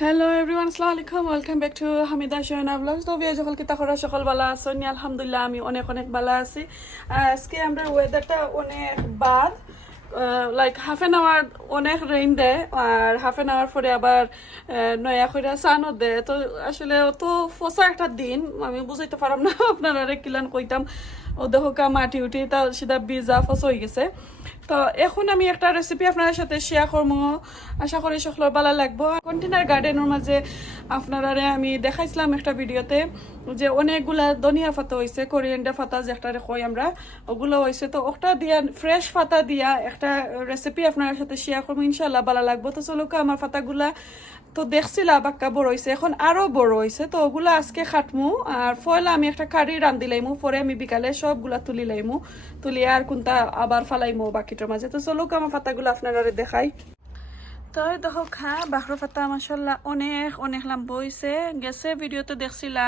Hello everyone, আসসালামু আলাইকুম। Welcome back to Hamida শোনা ব্লগস। তো ভিডিও সকল কিতা করা সকল ভালো আছেন? আলহামদুলিল্লাহ আমি অনেক অনেক ভালো আছি। আজকে আমরা ওয়েদারটা অনেক বাদ, লাইক হাফ এন আওয়ার অনেক রেইন দেয় আর হাফ এন আওয়ার পরে আবার নয়া করে সানও দেয়। তো আসলে অত ফসা একটা দিন আমি বুঝাইতে পারলাম না আপনারা কিলান কইতাম। ও দেখো কা মাটি উঠি তা সিধা বিজা ফস হয়ে গেছে। তো এখন আমি একটা রেসিপি আপনার সাথে শেয়ার করবো, আশা করি সকলের ভালো লাগবো। কন্টেনার গার্ডেনের মাঝে আপনারা আমি দেখাইছিলাম একটা ভিডিওতে যে অনেকগুলা ধনিয়া পাতা হয়েছে, কোরিয়ান্ডার পাতা যেটা কই আমরা, ওগুলো হয়েছে। তো ওটা দিয়া ফ্রেশ পাতা দিয়া একটা রেসিপি আপনার সাথে শেয়ার করবো, ইনশাল্লাহ ভালো লাগবো। তো চলো আমার পাতাগুলা তো দেখছিলা বাক্কা বড় হয়েছে, এখন আরো বড় হয়েছে। তো ওগুলা আজকে খাটমু আর ফয়লা আমি একটা কারি রান্ধি লাইমু, পরে আমি বিকালে সবগুলা তুলি লাইমু, তুলি আর কোনটা আবার ফালাইমু বাকিটার মাঝে। তো চলো আমার পাতাগুলো আপনারা দেখাই। তো দেখো বাখরো পাতা মাসাল্লাহ অনেক অনেক লাম্ব হয়েছে। গেছে ভিডিওতে দেখছিলা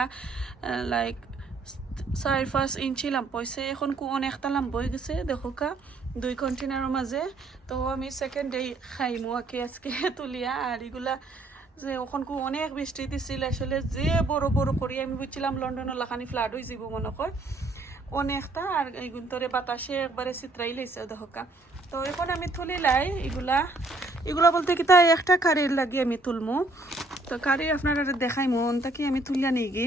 লাইক 4-5 ইঞ্চি লাম্ব হয়েছে, এখন অনেকটা লাম্ব হয়ে গেছে। দেখো 2 কন্টেনারের মাঝে। তো আমি সেকেন্ড ডে খাইমু আজকে তুলিয়া। আর এগুলা যে ওখান অনেক বৃষ্টি দিছিল, আসলে যে বড় বড় করি আমি বুঝছিলাম লন্ডনের লাখানি ফ্লাড হয়ে যাব মনে কর অনেকটা। আর এই গুন্তরে বাতাসে একবারে চিত্রাই লাইছে দেখা। তো এখন আমি তুলি লাই এগুলা এগুলা বলতে কি তাই একটা কারির লাগে আমি তুলমু। তো কারি আপনারা দেখাইমু তা কি আমি তুলিয়া নিয়ে গি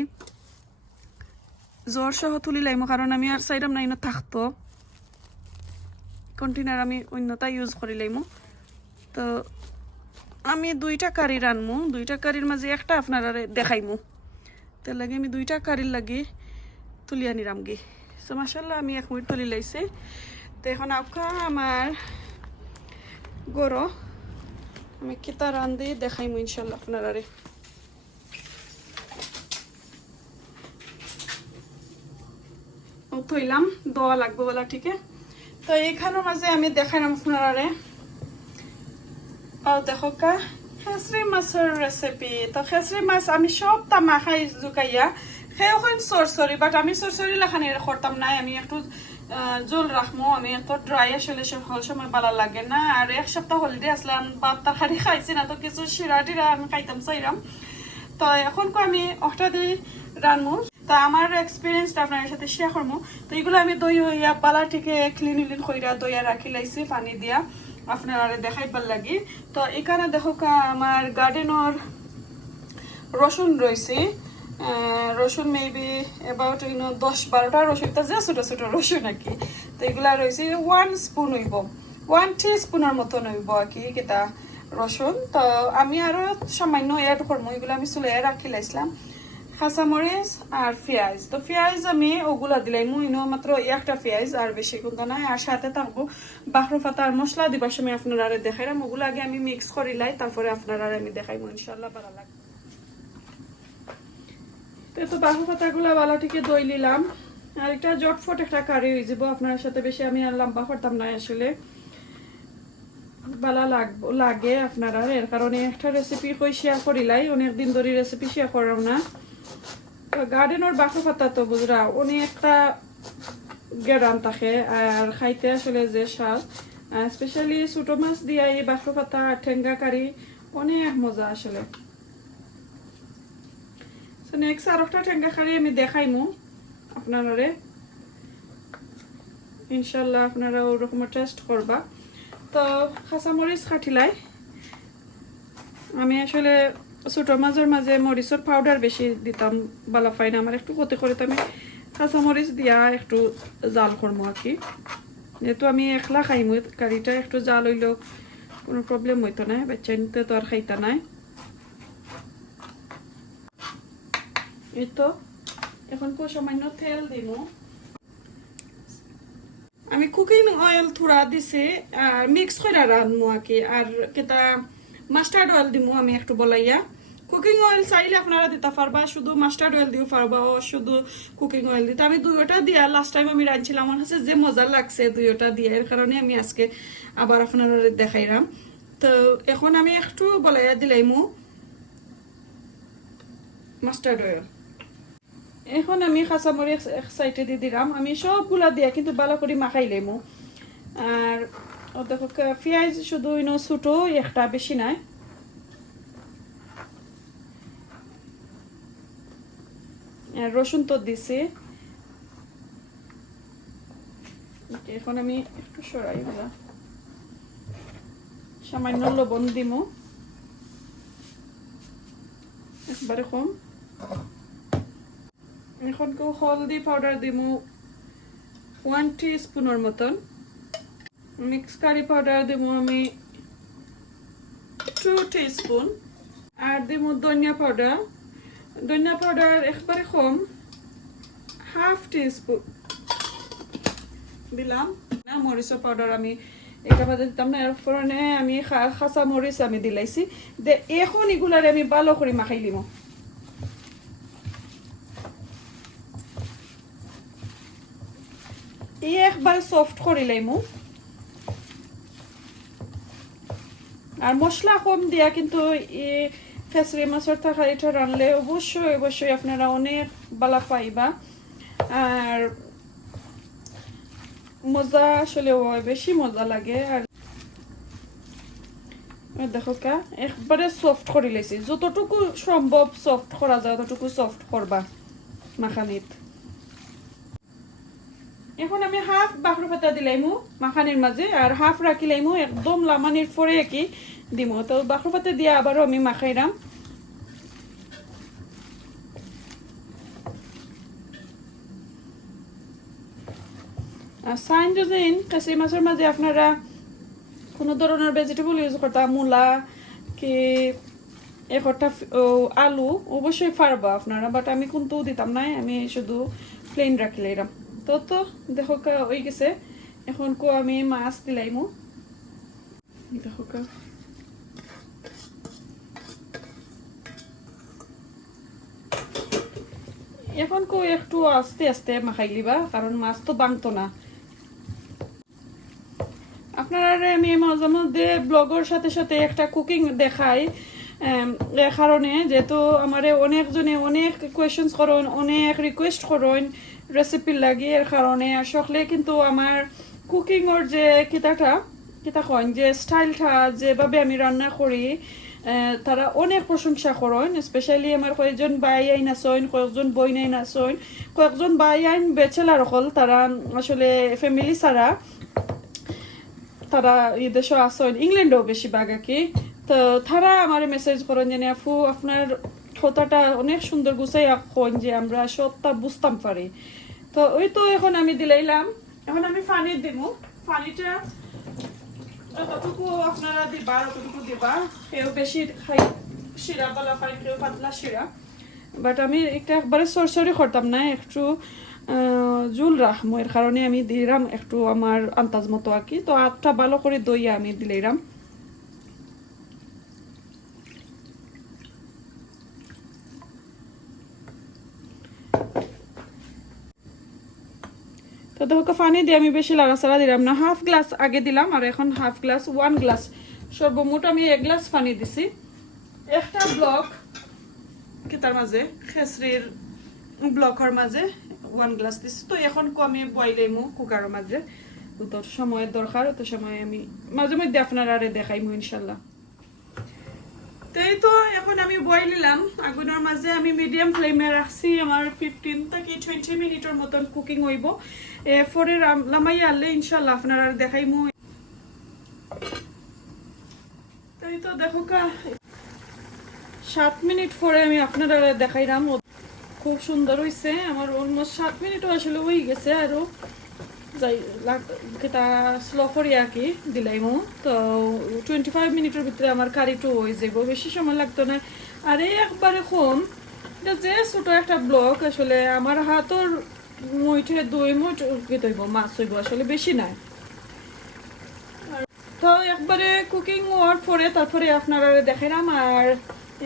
জ্বর সহ তুলি লাইমু, কারণ আমি আর সাইডাম নাই থাকতো কন্টেনার আমি অন্যটা ইউজ করি লাইমু। তো আমি 2টা কারি রানমু, 2টা কারির মাঝে একটা আপনারা দেখাইমু। তার লাগে আমি 2টা কারির লাগে তুলিয়া নিরাম গি। তো মাসাল্লাহ আমি 1 মিনিট তুলি লাইছি। তো এখন আমার গরো আমি কিতা রান্ধি দেখাইমু ইনশাল্লাহ আপনারা। থইলাম দোয়া লাগবে বলা, ঠিক আছে। তো এইখানের মাঝে আমি দেখাইলাম আপনারা দেখো খেসরি মাছের রেসিপি। তো খেসরি মাছ আমি সব তামা খাই জুকাইয়া সেই ওখান সরসরি, বাট আমি সরসরি লাখানি করতাম নাই, আমি একটু জল রাখবো। আমি এত ড্রাই আসলে হল সময় ভালো লাগে না। আর 1 সপ্তাহ হলিডে আসলাম বাদ তরকারি খাইছি না, তো কিছু শিরা টিরা আমি খাইতাম চাইলাম। তো এখন আমি ওটা দিয়ে রানবো। তো আমার এক্সপিরিয়েন্সটা আপনার সাথে শেয়ার করবো। তো এগুলো আমি দই হইয়া বালা থেকে ক্লিন কইরা দইয়া রাখি লাইছি পানি দিয়া আপনারা দেখাইবার লাগি। তো এখানে দেখো আমার গার্ডেনের রসুন রয়েছে, রসুন মেবি অ্যাবাউট 10-12টা রসুন, তা যে ছোট ছোট রসুন আর কি। তো এগুলা রয়েছে 1 স্পুন হইব, 1 টিস্পুনের মতন হইব আর কি কিতা রসুন। তো আমি আরো সামান্য অ্যাড করবো, এগুলো আমি চুলে রাখি লাইছিলাম। কাঁচামরিচ আর পেঁয়াজ। তো পেঁয়াজ আমি ওগুলা দিলাই মাত্র একটা পেঁয়াজ, আর বেশি কিন্তু নাই। আর সাথে থাকবো বাখরো পাতা আর মশলা দিবার সময় আপনারা দেখাইলাম, ওগুলো আগে আমি মিক্স করি লাই, তারপরে আপনারা আমি দেখাইবো ইনশাল্লাহ ভালো লাগবে। তো বাখরো পাতাগুলা ভালো থেকে দই নিলাম। আর একটা জটফট একটা কারি হয়ে যাবো আপনার সাথে, বেশি আমি আর লম্বা করতাম না, আসলে ভালো লাগে আপনারা। এর কারণে একটা রেসিপি কই শেয়ার করিলাই, অনেকদিন ধরে রেসিপি শেয়ার করলাম না। গার্ডেনের বাখরো পাতা তো বুঝরা অনেকটা গেরান থাকে আর খাইতে আসলে যে স্বাদ, স্পেশালি ছোট মাছ দিয়া এই বাখরো পাতা ঠেঙ্গা কারি অনেক মজা আসলে। নেক্সট আর একটা ঠেঙ্গা কারি আমি দেখাইমু আপনারা, ইনশাল্লাহ আপনারা ওরকম টেস্ট করবা। তো কাঁচামরিচ কাটিলাই আমি আসলে ছোট মাছের মাঝে মরিচের পাউডার বেশি দিতাম ভালো পাই না, আমার একটু ক্ষতি করে। তো আমি কাঁচামরিচ দিয়া একটু জাল করবো আর কি, যেহেতু আমি একলা খাইমু কারিটা একটু জাল হইলেও কোনো প্রবলেম হইতো না, বাচ্চা নিতে তো আর খাইতা নাই। এই তো এখন সামান্য তেল দিব, আমি কুকিং অয়েল থোড়া দিছি আর মিক্স করে রাখবো আর কি। আর কেটা মাস্টার্ড অয়েল দিমু আমি একটু বলাইয়া। কুকিং অয়েল চাইলে আপনারা দিতে পারবা, শুধু মাস্টার্ড অয়েল দিও পারবা, ও শুধু কুকিং অয়েল দিতে। আমি 2টা দিয়া লাস্ট টাইম আমি রাঁধছিলাম, আমার কাছে যে মজা লাগছে 2টা দিয়ে, এর কারণে আমি আজকে আবার আপনারা দেখাইলাম। তো এখন আমি একটু বলাইয়া দিলাইমু মাস্টার্ড অয়েল। এখন আমি কাঁচামরিচ এক সাইডে দিয়ে দিলাম, আমি সবগুলা দিয়া কিন্তু ভালো করে মাখাই লাইমু। আর দেখো পেঁয়াজ শুধু ছোট একটা, বেশি নাই। রসুন তো দিছি। এখন আমি একটু সরাই দিলাম, সামান্য লবণ দিমু একবারে কম। এখন হলদি পাউডার দিমু 1 টিস্পুনের মতন, মিক্স কারি পাউডার দিমু আমি 2 টিস্পুন, আর দিমু ধনিয়া পাউডার একবারে কম হাফ টিস্পুন দিলাম না। মরিচের পাউডার আমি এটা বাদে দিতাম না, এর ফোড়নে আমি খাসা মরিচ আমি দিলাইছি। এখন এগুলারে আমি ভালো করে মাখাই লিম। এই একবার সফট করে লাইমু, আর মশলা কম দিয়া কিন্তু খেসরি মাছের তরকারিটা রানলে অবশ্যই আপনারা অনেক ভালো পাইবা, আর মজা আসলে বেশি মজা লাগে। আর দেখো কা একবারে সফট করে লাইছি, যতটুকু সম্ভব সফট করা যায় ততটুকু সফট করবা মাখানিত। এখন আমি হাফ বাখরু পাতা দিলাইমু মাখানির মাঝে, আর হাফ রাখিলাইমু একদম লামানির পরে কি দিমু। তো বাখরু পাতা দিয়ে আবারও আমি মাখাইরাম। আর সাইনজোজিন কাশি মাছের মাঝে আপনারা কোনো ধরনের ভেজিটেবল ইউজ করতা, মূলা কি একটা আলু অবশ্যই পারবা আপনারা, বাট আমি কিন্তু দিতাম না, আমি শুধু প্লেন রাখিলাইরাম। তো দেখো ওই গেছে। এখন আমি মাছ দিলাইমু, দেখো এখন একটু আস্তে আস্তে মাখাই লিবা, কারণ মাছ তো বাংতো না। আপনারা আমি মাঝে মধ্যে ব্লগের সাথে সাথে একটা কুকিং দেখাই, কারণে যেহেতু আমার অনেকজনে অনেক কোয়েশনস করেন, অনেক রিকোয়েস্ট করেন রেসিপি লাগে, এর কারণে আসলে কিন্তু আমার কুকিংয়ের যে কিতা কন যে স্টাইলটা যেভাবে আমি রান্না করি তারা অনেক প্রশংসা করেন। স্পেশালি আমার কয়েকজন বাই আইন আসেন, কয়েকজন বই আইন আসেন, কয়েকজন বাই আইন বেচেলার হল, তারা আসলে ফ্যামিলি ছাড়া তারা এই দেশে আসেন, ইংল্যান্ডেও বেশিরভাগ আর কি। তো তারা আমার মেসেজ করেন যে আপু আপনার কথাটা অনেক সুন্দর গুছাই এখন যে আমরা সবটা বুঝতাম পারি। তো ওই তো এখন আমি দিলাইলাম, এখন আমি পানি দিব। পানিটা যতটুকু আপনারা দিবা ততটুকু দিবা, কেউ বেশি খাই শিরা বালা পাই, কেউ পাতলা শিরা, বাট আমি এটা একবারে সরসরি করতাম না, একটু জুল রাখবো, এর কারণে আমি দিলাম একটু আমার আন্দাজ মতো আর কি। তো আটটা ভালো করে দইয়া আমি দিলাম। তো দেখো পানি দিয়ে আমি বেশি লাড়াচাড়া দিলাম না, হাফ গ্লাস আগে দিলাম আর এখন হাফ গ্লাস 1 গ্লাস, সর্বমোট আমি 1 গ্লাস পানি দিছি। একটা ব্লক কিতার মাঝে খেসরির ব্লকের মাঝে 1 গ্লাস দিছি। তো এখন আমি বইলাইমু কুকারের মাঝে, তো সময়ের দরকার, তো সময় আমি মাঝে মধ্যে আপনারা দেখাইমু ইনশাল্লাহ। তো এখন আমি বয়েল নিলাম আগুনের মাঝে, আমি মিডিয়াম ফ্লেমে রাখছি, আমার 15 থেকে 20 মিনিটের মতন কুকিং হইব। এরপরে লামাই আনলে ইনশাল্লাহ আপনারা দেখাইমু। তো দেখো 7 মিনিট পরে আমি আপনারা দেখাইলাম, খুব সুন্দর হয়েছে আমার। অলমোস্ট 7 মিনিটও আসলে হয়ে গেছে, আরো যাই স্লো করি আর কি দিলাইমু। তো 25 মিনিটের ভিতরে আমার কারিটো হয়ে যাব, বেশি সময় লাগতো না। আর এই একবারে কম, এটা যে ছোট একটা ব্লক, আসলে আমার হাতের মুঠে 2 মুঠ হইব মাছ হইব, আসলে বেশি নাই। তো একবারে কুকিং হওয়ার পরে তারপরে আপনারা দেখাইলাম। আর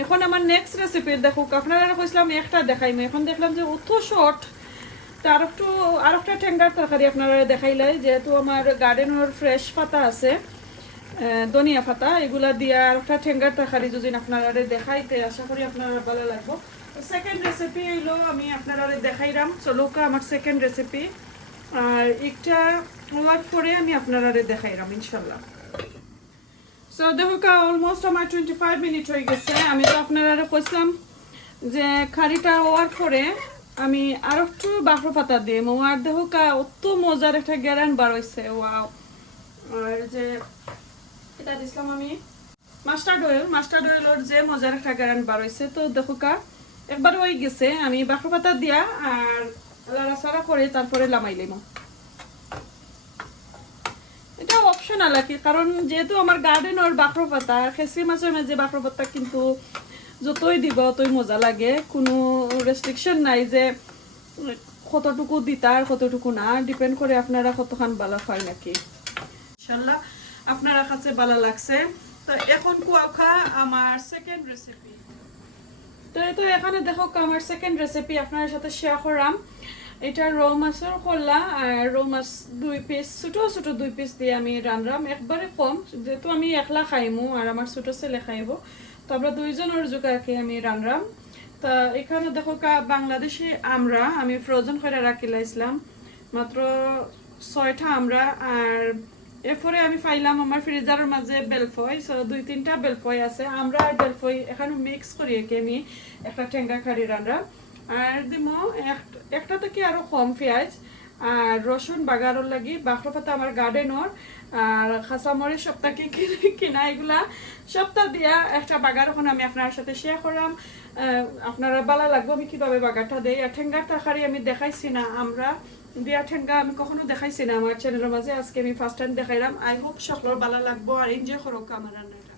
এখন আমার নেক্সট রেসিপি দেখো, আপনারা কইছিলাম একটা দেখাইম, এখন দেখলাম যে অত শর্ট, আর একটা টেঙ্গার তরকারি আপনারা দেখাইলাই, যেহেতু আমার গার্ডেনের ফ্রেশ পাতা আছে, ধনিয়া পাতা, এগুলা দিয়ে আর একটা টেঙ্গার তরকারি যদি আপনারা দেখাইতে, আশা করি আপনারা ভালো লাগবো। সেকেন্ড রেসিপি হইলো আমি আপনারা দেখাইলাম, চলোকা আমার সেকেন্ড রেসিপি, আর একটা হওয়ার পরে আমি আপনারা দেখাইলাম ইনশাল্লাহ। সো দেখো অলমোস্ট আমার 25 মিনিট হয়ে গেছে। আমি তো আপনারা কইছিলাম যে কারিটা হওয়ার পরে আমি আর একটু বাখর পাতা দিয়ে আর দেখো কা অত মজার একটা গ্যারান বার হয়েছে ওয়াও। আর যে এটা দিছিলাম আমি মাস্টার্ড অয়েলের যে মজার একটা গ্যারান বার হয়েছে। তো দেখো কা একবার হয়ে গেছে, আমি বাখর পাতা দিয়া আর লাড়াচাড়া করে তারপরে লামাই লাইম। এটা অপশনাল আর কি, কারণ যেহেতু আমার গার্ডেনের বাখর পাতা খেসরি মাছের মাঝে বাখর পাতা কিন্তু যতই দিব ততই মজা লাগে, কোনো রেস্ট্রিকশন নাই যে কতটুকু দিতা আর কতটুকু না, ডিপেন্ড করে আপনারা কতখান ভালো হয় নাকি। ইনশাল্লাহ আপনারা কাছে ভালো লাগছে। তো এখন কুয়াখা আমার সেকেন্ড রেসিপি। তো এখানে দেখো আমার সেকেন্ড রেসিপি আপনার সাথে শেয়ার করলাম। এটা রৌ মাছের কল্লা, আর রৌ মাছ 2 পিস, ছোট ছোট 2 পিস দিয়ে আমি রান্নাম, একবারে কম, যেহেতু আমি একলা খাইমু আর আমার ছোট ছেলে খাইব, তো আমরা 2 জনের জোগাকে আমি রান্নাম। তা এখানে দেখো বাংলাদেশি আমরা আমি ফ্রোজেন করে রাখি লাইছিলাম মাত্র 6টা আমরা। আর এরপরে আমি পাইলাম আমার ফ্রিজারের মাঝে বেলফই, সো 2-3টা বেলফই আছে, আমরা আর বেলফই এখানে মিক্স করি আমি একটা ঠেঙ্গা কারি রান্না। আর দিমো একটা থেকে আরো কম পেঁয়াজ আর রসুন বাগারর লাগি, বাখর পাতা আমার গার্ডেনর, আর খাঁচামরিচ সপ্তাহে কিনা, এগুলা সপ্তাহ দিয়া একটা বাগার ওখানে আমি আপনার সাথে শেয়ার করলাম। আপনারা ভালো লাগবে আমি কিভাবে বাগারটা দেই। আর ঠেঙ্গার তরকারি আমি দেখাইছি না, আমরা দিয়া ঠেঙ্গা আমি কখনো দেখাইছি না আমার চ্যানেলের মাঝে, আজকে আমি ফার্স্ট টাইম দেখাইলাম। আই হোপ সকলের ভালো লাগবো আর এনজয় করুক আমার রান্নাটা।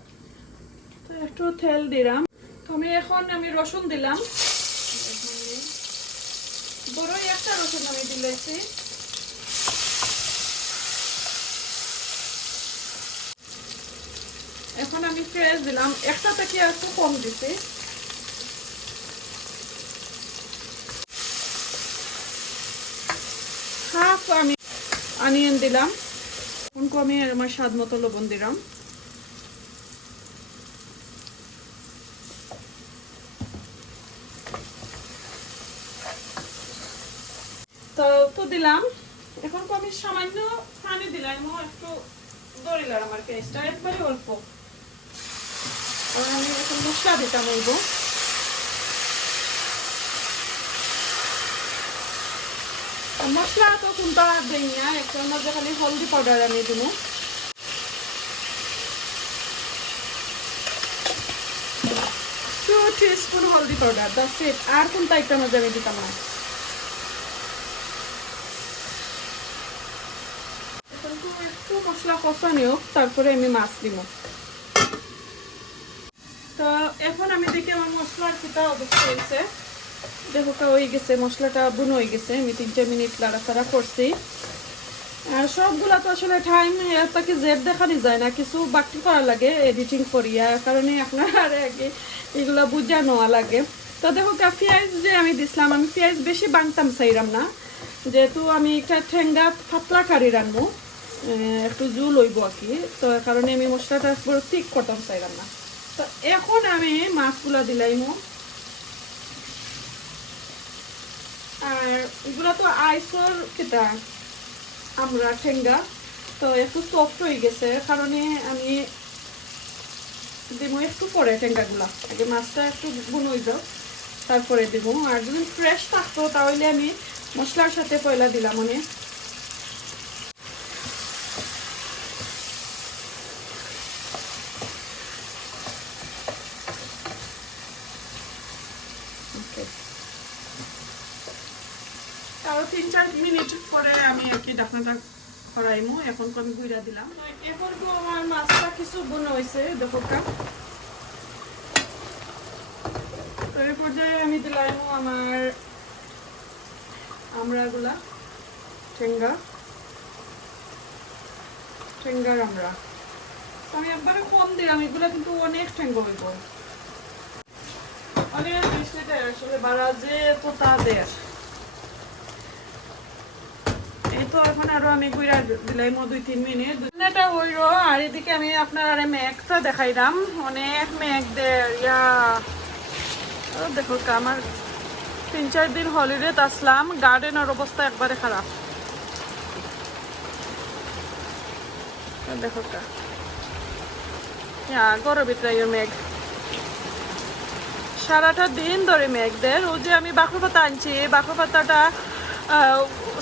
তো একটু তেল দিলাম, তো আমি রসুন দিলাম, বড়ই একটা রসুন আমি দিলাইছি। এখন আমি পেঁয়াজ দিলাম, একটা থেকে একটু কম দিছি। হাফ আমি অনিয়ন দিলাম, আমি আমার স্বাদ মতো লবণ দিলাম। তো দিলাম, এখন আমি সামান্য পানি দিলাম, একটু দরিলাম আমার পেঁয়াজটা একবারে অল্প। আমি এখন মশলা দিতাম বলবো, মশলা তো কোনটা দিই না, একটার মধ্যে খালি হলদি পাউডার আমি দিব, 2 টিস্পুন হলদি পাউডার, দ্যাটস ইট। আর কোনটা একটার মধ্যে আমি দিতাম না। একটু মশলা কষানি হোক, তারপরে আমি মাছ দিব। তো এখন আমি দেখি আমার মশলার কিটা অবস্থা হয়েছে, দেখো হয়ে গেছে, মশলাটা বুন হয়ে গেছে। আমি 3-4 মিনিট লাড়াচাড়া করছি। আর সবগুলা তো আসলে টাইম তাকে জেড দেখানি যায় না, কিছু বাকি করা লাগে এডিটিং করিয়া, কারণে আপনার আর এগুলা বুঝা নেওয়া লাগে। তো দেখো পেঁয়াজ যে আমি দিছিলাম, আমি পেঁয়াজ বেশি বাংতাম চাইলাম না, যেহেতু আমি একটা ঠেঙ্গা পাতলা কারি রাখবো, একটু জুল হইব আর কি, তো কারণে আমি মশলাটা পুরো ঠিক করতাম চাইলাম না। তো এখন আমি মাছগুলা দিলাম, আর এগুলা তো আইসর কিটা আমরা ঠেঙ্গা, তো একটু সফট হয়ে গেছে, কারণে আমি দিব একটু পরে ঠেঙ্গাগুলা, আগে মাছটা একটু বুন হয়ে যাও তারপরে দিব। আর যদি ফ্রেশ থাকতো তাহলে আমি মশলার সাথে পয়লা দিলাম অনেক। আরো 3-4 মিনিট পরে আমি আর কি ঢাকনাটা খরাইমু। এখন আমি গুঁড়া দিলাম, এখন তো আমার মাছটা কিছু বোনা হয়েছে দেখো। তো এই পর্যায়ে আমি দিলাম আমার আমড়াগুলা, ঠেঙ্গার আমরা আমি একবারে কম দিলাম, এগুলা কিন্তু অনেক ঠেঙ্গা হইব, অনেক বেশি দেয় আসলে বাড়া যে কোথা দেয়। এই তো এখন আরো আমি গুঁড়া দিলাম 2-3 মিনিট, এটা হইল। আর এদিকে আমি আপনার মেঘটা দেখাইলাম, অনেক মেঘ দেয় ইয়া। দেখো আমার 3-4 দিন হলিডে আসলাম, গার্ডেনের অবস্থা একবারে খারাপ। দেখো ঘরের ভিতরে মেঘ সারাটা দিন ধরে মেঘ দেয়। ও যে আমি বাঁকড় পাতা আনছি, বাঁকড় পাতাটা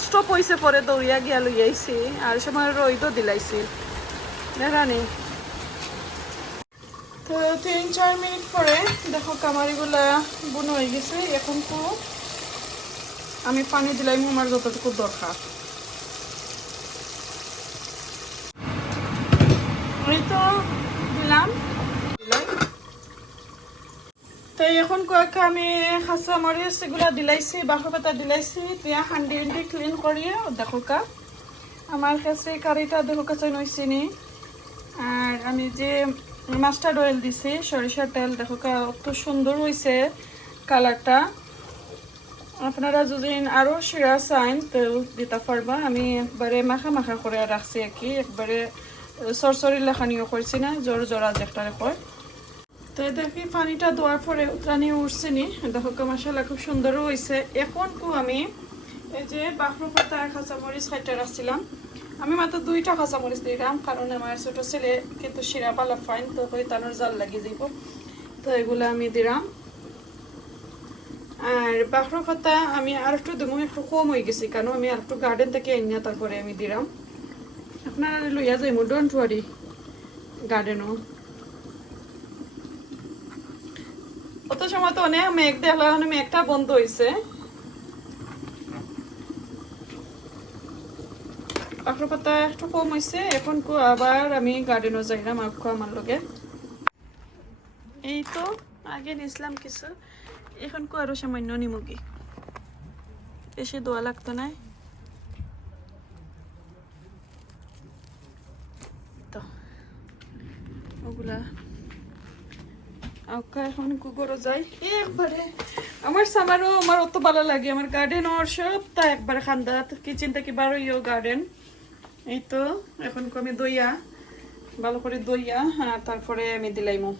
স্টপ হয়েছে, পরে দৌড়িয়া গিয়া লই আইছি, আর সময় রইদও দিলাইছি দেখানি। তো 3-4 মিনিট পরে দেখো কামারিগুলা বুনো হয়ে গেছে। এখন তো আমি পানি দিলাম আমার যতটুকু দরকার। এই তো দিলাম। তো এখন কয়েক আমি খাসা মরিচ এগুলা দিলাইছি, বাঁকড় পাতা দিলাইছি। তুই হান্ডি ক্লিন করিয়ে দেখো কা আমার কাছে কারিটা দেখো কাছে নইছি নি। আর আমি যে মাস্টার্ড অয়েল দিছি, সরিষার তেল, দেখো কা কত সুন্দর হয়েছে কালারটা। আপনারা যদি আরো শিরা চাইন তো দিতে পারবা। আমি একবারে মাখা মাখা করে রাখছি আর কি, একবারে সরসরি লেখানিও করছি না, জোর জোড়া যেটা কয়। তো দেখি পানিটা দেওয়ার পরে উতরানি উঠছে নি, দেখো মশলা খুব সুন্দরও হয়েছে। এখন আমি এই যে বাঁকড় পাতা কাঁচামরিচ খাইতে রাখছিলাম, আমি মাত্র 2টা কাঁচামরিচ দিলাম, কারণ আমার ছোট ছেলে কিন্তু শিরা পালা ফাইন, তো তানোর জাল লাগিয়ে দিব। তো এগুলো আমি দিলাম। আর বাঁকড় পাতা আমি আর একটু দেবো, একটু কম হয়ে গেছি, কারণ আমি আর একটু গার্ডেন থেকে এনে তারপরে আমি দিলাম। আপনারা লইয়া যাইমু, ডোন্ট ওয়ারি, গার্ডেনও। অত সময় তো অনেক মেঘ দেখলাম, মেঘটা বন্ধ হয়েছে। বাঁকড় পাতা একটু কম হয়েছে। এখন আবার আমি গার্ডেনও যাইলাম আমার লগে। এই তো আগে নিছিলাম কিছু, এখন আরো সামান্য নিমুগি, বেশি দোয়া লাগতো না। তো ওগুলা এখন কুকুরও যাই একবারে। আমার সামারও আমার অত ভালো লাগে, আমার গার্ডেন ওর সবটা একবারে খান্দা, কিচেন থেকে বারোইও গার্ডেন। এই তো এখন আমি দইয়া ভালো করে দইয়া, হ্যাঁ, তারপরে আমি দিলাইমু।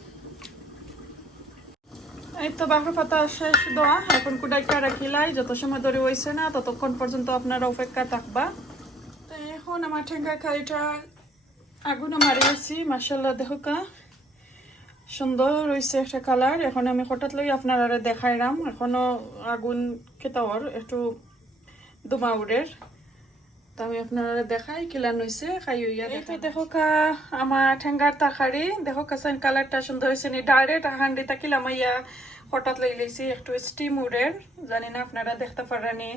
এই তো বাঁকড় পাতা শেষ দেওয়া, এখন কুডাইটা রাখিলাই, যত সময় ধরে হয়েছে না ততক্ষণ পর্যন্ত আপনারা অপেক্ষা থাকবা। তো এখন আমার ঠেঙ্গা কারিটা আগুনও মারিয়েছি, মাশাআল্লাহ দেখো কা সুন্দর হয়েছে একটা কালার। এখন আমি হঠাৎ লই আপনারা দেখাইলাম, এখনো আগুন খেতাওয়ার একটু দুমাউরের, তো আমি আপনারা দেখাই কিলান হয়েছে খাই হইয়া। এই তো দেখো কা আমার ঠেঙ্গার তরকারি, দেখো কাছেন কালারটা সুন্দর হয়েছে নি। ডাইরেক্ট হান্ডি তাকিলাম ইয়া হঠাৎ লই লইছি একটু স্টিম উডের, জানি না আপনারা দেখতে পারেনি।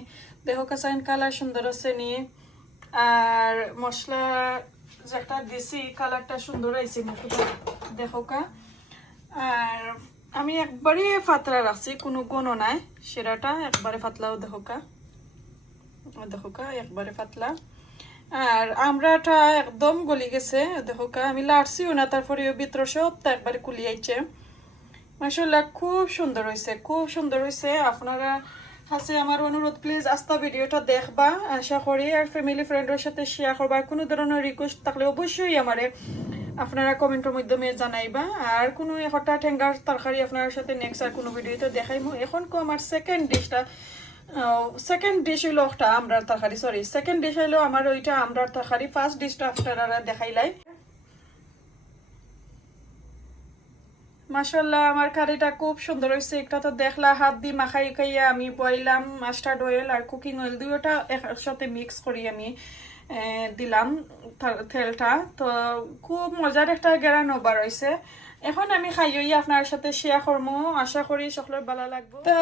দেখো কাছেন কালার সুন্দর আছে নি, আর মশলা যেটা দিছি কালারটা সুন্দর হয়েছে দেখো কা। আর আমি একবারে পাতলা রাখছি, কোনো গনো নাই, সেরাটা একবারে পাতলাও দেখো কা, দেখো কা একবারে পাতলা। আর আমরাটা একদম গলি গেছে দেখো কা, আমি লাড়ছিও না, তারপরে ভিতর সবটা একবারে কুলিয়াইছে। মাশাআল্লাহ খুব সুন্দর হয়েছে, খুব সুন্দর হয়েছে। আপনারা কাছে আমার অনুরোধ, প্লিজ আস্তা ভিডিওটা দেখবা, আশা করি, আর ফ্যামিলি ফ্রেন্ডের সাথে শেয়ার করবা। কোনো ধরনের রিকোয়েস্ট থাকলে অবশ্যই আমারে আপনারা কমেন্টের মাধ্যমে জানাইবা। আর কোনো একটা ঠেঙ্গার তরকারি আপনার সাথে নেক্সট আর কোনো ভিডিওতে দেখাইমু। এখন আমার সেকেন্ড ডিশ হইলো একটা আমরার তরকারি, সরি, সেকেন্ড ডিশ হইলো আমার ওইটা আমরার তরকারি। ফার্স্ট ডিশটা আপনারা দেখাইলাই। মাশাআল্লাহ আমার কারিটা খুব সুন্দর হয়েছে। একটা তো দেখলা হাত দিয়ে মাখাই খাইয়া আমি বইলাম মাস্টার্ড অয়েল আর কুকিং অয়েল, দুইটা একসাথে মিক্স করি আমি দিলাম তেলটা, তো খুব মজার একটা গেরানো বার হয়েছে। এখন আমি খাইয়ে আপনার সাথে শেয়ার করবো, আশা করি সকলের ভালো লাগবে। তো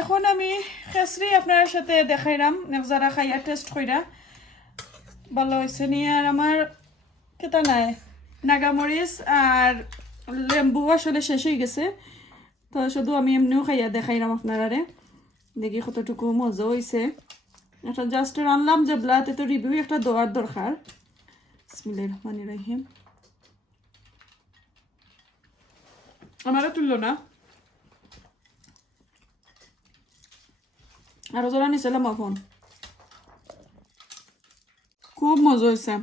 এখন আমি খেসরি আপনার সাথে দেখাইলাম, যারা খাইয়া টেস্ট কইরা ভালো হয়েছে নিয়ে। আর আমার কেতা নাই নাগামরিচ আর লেম্বু আসলে শেষ হয়ে গেছে, তো শুধু আমি এমনিও খাইয়া দেখাইলাম আপনারা, দেখি কতটুকু মজা হয়েছে। একটা জাস্ট রানলাম যে ব্লাতে, তো রিভিউ একটা দেওয়ার দরকার। বিসমিল্লাহির রহমানির রহিম। আমারও তুললো না, আরো যারা নিছিলাম ফোন। খুব মজা হয়েছে,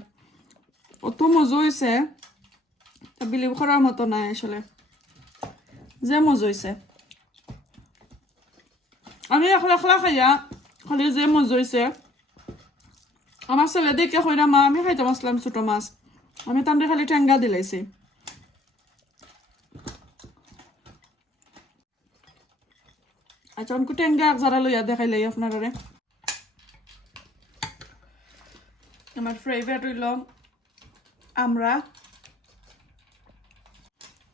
অত মজা হয়েছে বিলিভ করার মতো নাই আসলে, যে মজা হয়েছে। আমি একলা একলা খাইয়া খালি যে মজা হয়েছে। আমার ছেলে দেখে কইরা মা আমি খাইতে আসলাম ছোট মাছ, আমি তান্ডে খালি ঠেঙ্গা দিলাইছি। আচ্ছা অনকু টেঙ্গা যারা লইয়া দেখাইলাই আপনারা আমার ফেভারিট হইল আমরা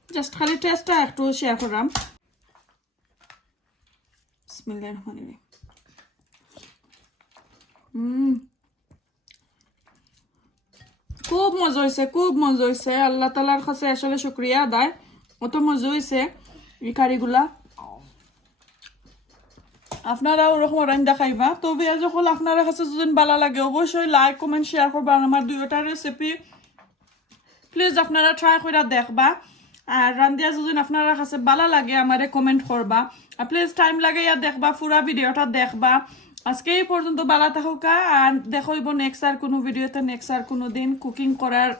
জাস্ট খালি টেস্টটা একটু শেয়ার করলাম বিসমিল্লাহির রহমানির রহিম খুব মজা হয়েছে আল্লাহ তাআলার কাছে আসলে শুকরিয়া আদায় অত মজা হয়েছে এই কারিগুলা আপনারা ওরকম রান্না খাইবা তবে যখন আপনারা কাছে যদি ভালো লাগে অবশ্যই লাইক কমেন্ট শেয়ার করবা আমার দুইটা রেসিপি প্লিজ আপনারা ট্রাই করে দেখবা আর রান্দিয়া যদি আপনারা কাছে ভালো লাগে আমারে কমেন্ট করবা আর প্লিজ টাইম লাগাইয়া দেখবা পুরা ভিডিওটা দেখবা আজকে এই পর্যন্ত ভালো থাকুকা আর দেখাইব নেক্সট আর কোনো ভিডিওতে নেক্সট আর কোনো দিন কুকিং করার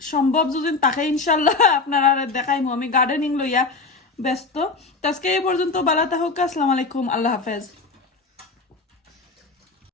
সম্ভব যদি তাকে ইনশাল্লাহ আপনারা দেখাইমু আমি গার্ডেনিং লইয়া ব্যস্ত আজকে এই পর্যন্ত ভালো থাকুকা আসসালামু আলাইকুম আল্লাহ হাফেজ